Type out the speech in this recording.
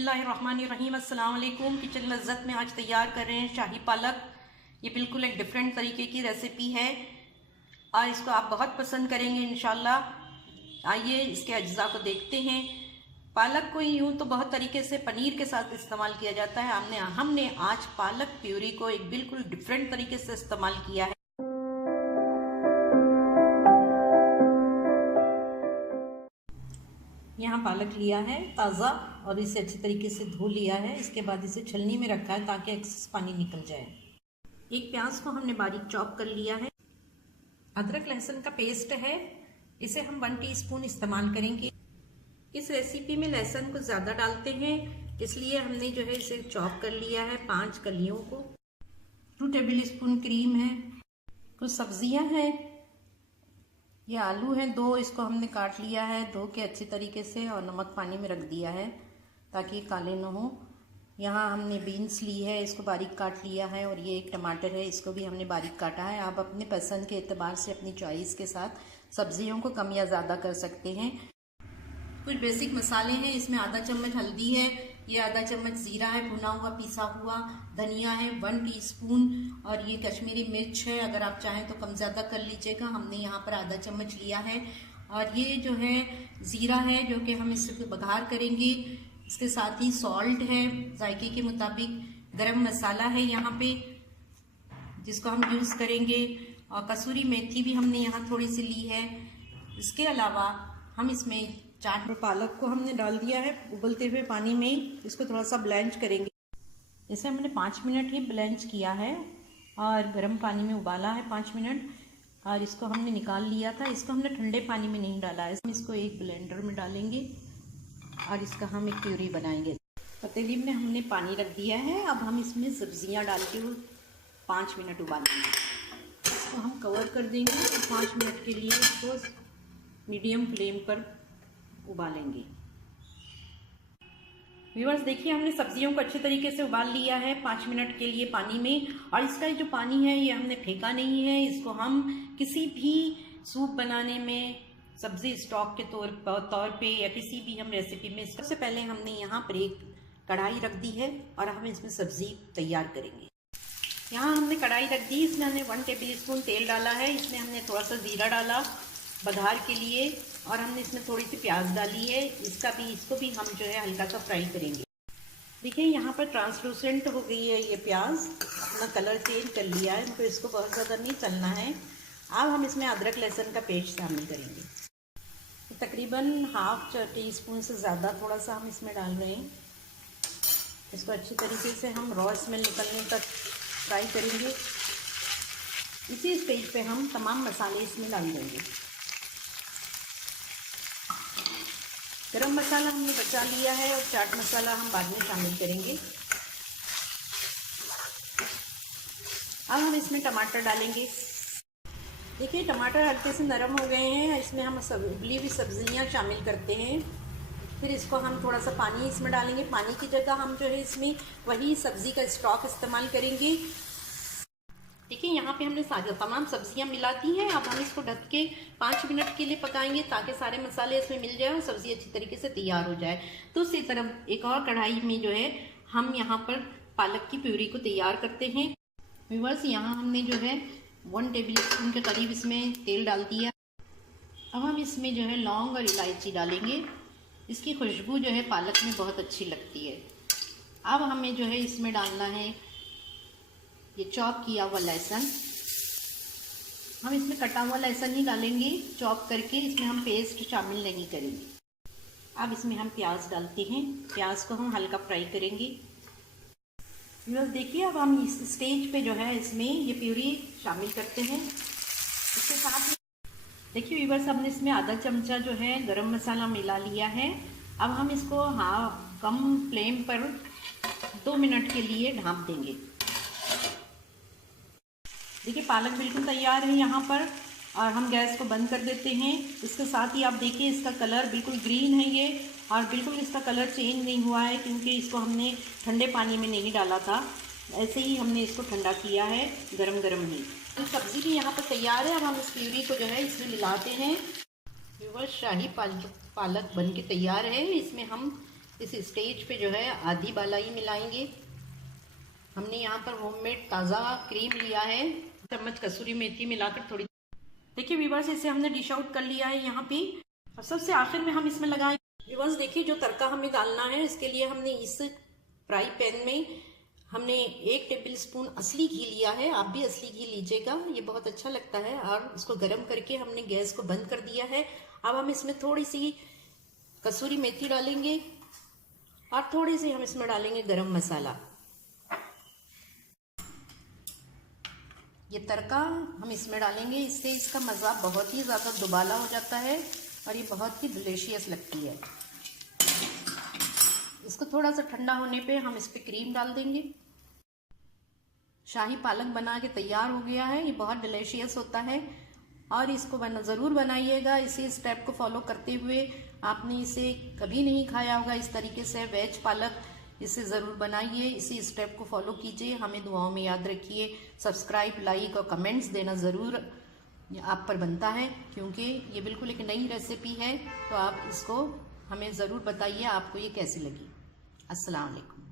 बिस्मिल्लाहिर्रहमानिर्रहीम। अस्सलाम वालेकुम। किचन लज़्ज़त में आज तैयार कर रहे हैं शाही पालक। ये बिल्कुल एक डिफरेंट तरीके की रेसिपी है और इसको आप बहुत पसंद करेंगे इंशाल्लाह। आइए इसके अज्जा को देखते हैं। पालक को यूँ तो बहुत तरीके से पनीर के साथ इस्तेमाल किया जाता है। हमने आज पालक प्यूरी को एक बिल्कुल डिफरेंट तरीके से इस्तेमाल किया है। यहाँ पालक लिया है ताज़ा और इसे अच्छी तरीके से धो लिया है। इसके बाद इसे छलनी में रखा है ताकि एक्सेस पानी निकल जाए। एक प्याज को हमने बारीक चॉप कर लिया है। अदरक लहसुन का पेस्ट है, इसे हम 1 टीस्पून इस्तेमाल करेंगे। इस रेसिपी में लहसुन को ज़्यादा डालते हैं, इसलिए हमने जो है इसे चॉप कर लिया है 5 कलियों को। 2 टेबल स्पून क्रीम है। कुछ सब्जियां हैं, ये आलू हैं 2, इसको हमने काट लिया है, धो के अच्छी तरीके से और नमक पानी में रख दिया है ताकि काले न हो। यहाँ हमने बीन्स ली है, इसको बारीक काट लिया है। और ये एक टमाटर है, इसको भी हमने बारीक काटा है। आप अपने पसंद के एतबार से अपनी चॉइस के साथ सब्जियों को कम या ज़्यादा कर सकते हैं। कुछ बेसिक मसाले हैं, इसमें आधा चम्मच हल्दी है, ये आधा चम्मच ज़ीरा है भुना हुआ पिसा हुआ, धनिया है 1 टीस्पून और ये कश्मीरी मिर्च है। अगर आप चाहें तो कम ज़्यादा कर लीजिएगा, हमने यहाँ पर आधा चम्मच लिया है। और ये जो है ज़ीरा है जो कि हम इससे बघार करेंगे। इसके साथ ही सॉल्ट है जायके के मुताबिक। गरम मसाला है यहाँ पे जिसको हम यूज़ करेंगे और कसूरी मेथी भी हमने यहाँ थोड़ी सी ली है। इसके अलावा हम इसमें चाट और पालक को हमने डाल दिया है उबलते हुए पानी में। इसको थोड़ा सा ब्लेंच करेंगे। इसे हमने 5 मिनट ही ब्लेंच किया है और गर्म पानी में उबाला है 5 मिनट और इसको हमने निकाल लिया था। इसको हमने ठंडे पानी में नहीं डाला है। इसको एक ब्लेंडर में डालेंगे और इसका हम एक प्यूरी बनाएंगे। पतीली में हमने पानी रख दिया है। अब हम इसमें सब्जियां डाल के 5 मिनट उबालेंगे। इसको हम कवर कर देंगे और 5 मिनट के लिए इसको मीडियम फ्लेम पर उबालेंगे। व्यूअर्स देखिए, हमने सब्जियों को अच्छे तरीके से उबाल लिया है 5 मिनट के लिए पानी में। और इसका जो पानी है ये हमने फेंका नहीं है। इसको हम किसी भी सूप बनाने में, सब्जी स्टॉक के तौर पे या किसी भी हम रेसिपी में, सबसे पहले हमने यहाँ पर एक कढ़ाई रख दी है और हम इसमें सब्जी तैयार करेंगे। यहाँ हमने कढ़ाई रख दी, इसमें हमने 1 टेबल स्पून तेल डाला है। इसमें हमने थोड़ा सा ज़ीरा डाला बघार के लिए और हमने इसमें थोड़ी सी प्याज डाली है। इसको भी हम जो है हल्का सा फ्राई करेंगे। देखिए यहाँ पर ट्रांसलूसेंट हो गई है ये प्याज, अपना कलर चेंज कर लिया है, तो इसको बहुत ज़्यादा नहीं तलना है। अब हम इसमें अदरक लहसुन का पेस्ट शामिल करेंगे। तो तकरीबन 1/2 टीस्पून से ज़्यादा थोड़ा सा हम इसमें डाल रहे हैं। इसको अच्छी तरीके से हम रॉ स्मेल निकलने तक फ्राई करेंगे। इसी स्टेज पे हम तमाम मसाले इसमें डाल देंगे। गरम मसाला हमने बचा लिया है और चाट मसाला हम बाद में शामिल करेंगे। अब हम इसमें टमाटर डालेंगे। देखिए टमाटर हल्के से नरम हो गए हैं। इसमें हम उबली हुई सब्जियां शामिल करते हैं। फिर इसको हम थोड़ा सा पानी इसमें डालेंगे। पानी की जगह हम जो है इसमें वही सब्ज़ी का स्टॉक इस्तेमाल करेंगे। देखिए यहाँ पे हमने तमाम सब्जियां मिला दी हैं। अब हम इसको ढक के 5 मिनट के लिए पकाएंगे ताकि सारे मसाले इसमें मिल जाए और सब्ज़ी अच्छी तरीके से तैयार हो जाए। दूसरी तरफ एक और कढ़ाई में जो है हम यहाँ पर पालक की प्यूरी को तैयार करते हैं। व्यूअर्स यहाँ हमने जो है 1 टेबल स्पून के करीब इसमें तेल डाल दिया। अब हम इसमें जो है लौंग और इलायची डालेंगे। इसकी खुशबू जो है पालक में बहुत अच्छी लगती है। अब हमें जो है इसमें डालना है ये चॉप किया हुआ लहसुन। हम इसमें कटा हुआ लहसुन ही डालेंगे चॉप करके, इसमें हम पेस्ट शामिल नहीं करेंगे। अब इसमें हम प्याज डालते हैं। प्याज को हम हल्का फ्राई करेंगे। व्यूअर्स देखिए, अब हम इस स्टेज पे जो है इसमें ये प्यूरी शामिल करते हैं। इसके साथ देखिए व्यूअर्स, हमने इसमें आधा चमचा जो है गरम मसाला मिला लिया है। अब हम इसको कम फ्लेम पर 2 मिनट के लिए ढाँप देंगे। देखिए पालक बिल्कुल तैयार है यहाँ पर और हम गैस को बंद कर देते हैं। इसके साथ ही आप देखिए इसका कलर बिल्कुल ग्रीन है ये, और बिल्कुल इसका कलर चेंज नहीं हुआ है क्योंकि इसको हमने ठंडे पानी में नहीं डाला था। ऐसे ही हमने इसको ठंडा किया है गरम गरम ही। तो सब्ज़ी भी यहाँ पर तैयार है। अब हम इस प्यूरी को जो है इसमें मिलाते हैं। व्यूअर्स शाही पालक बन के तैयार है। इसमें हम इस स्टेज पे जो है आधी बालाई मिलाएंगे। हमने यहाँ पर होममेड ताज़ा क्रीम लिया है, चम्मच कसूरी मेथी मिलाकर थोड़ी। देखिए व्यूअर्स, इसे हमने डिश आउट कर लिया है यहाँ पे। और सबसे आखिर में हम इसमें लगाएं। व्यूअर्स देखिए, जो तड़का हमें डालना है इसके लिए हमने इस फ्राई पैन में हमने 1 टेबल स्पून असली घी लिया है। आप भी असली घी लीजिएगा, ये बहुत अच्छा लगता है। और इसको गर्म करके हमने गैस को बंद कर दिया है। अब हम इसमें थोड़ी सी कसूरी मेथी डालेंगे और थोड़ी सी हम इसमें डालेंगे गरम मसाला। ये तड़का हम इसमें डालेंगे, इससे इसका मज़ा बहुत ही ज़्यादा दुबाला हो जाता है और ये बहुत ही डिलीशियस लगती है। इसको थोड़ा सा ठंडा होने पे हम इस पर क्रीम डाल देंगे। शाही पालक बना के तैयार हो गया है। ये बहुत डिलीशियस होता है और इसको ज़रूर बनाइएगा। इसी स्टेप को फॉलो करते हुए आपने इसे कभी नहीं खाया होगा इस तरीके से वेज पालक, इसे ज़रूर बनाइए। इसी स्टेप को फॉलो कीजिए। हमें दुआओं में याद रखिए। सब्सक्राइब, लाइक और कमेंट्स देना ज़रूर आप पर बनता है, क्योंकि ये बिल्कुल एक नई रेसिपी है। तो आप इसको हमें ज़रूर बताइए आपको ये कैसी लगी। अस्सलाम वालेकुम।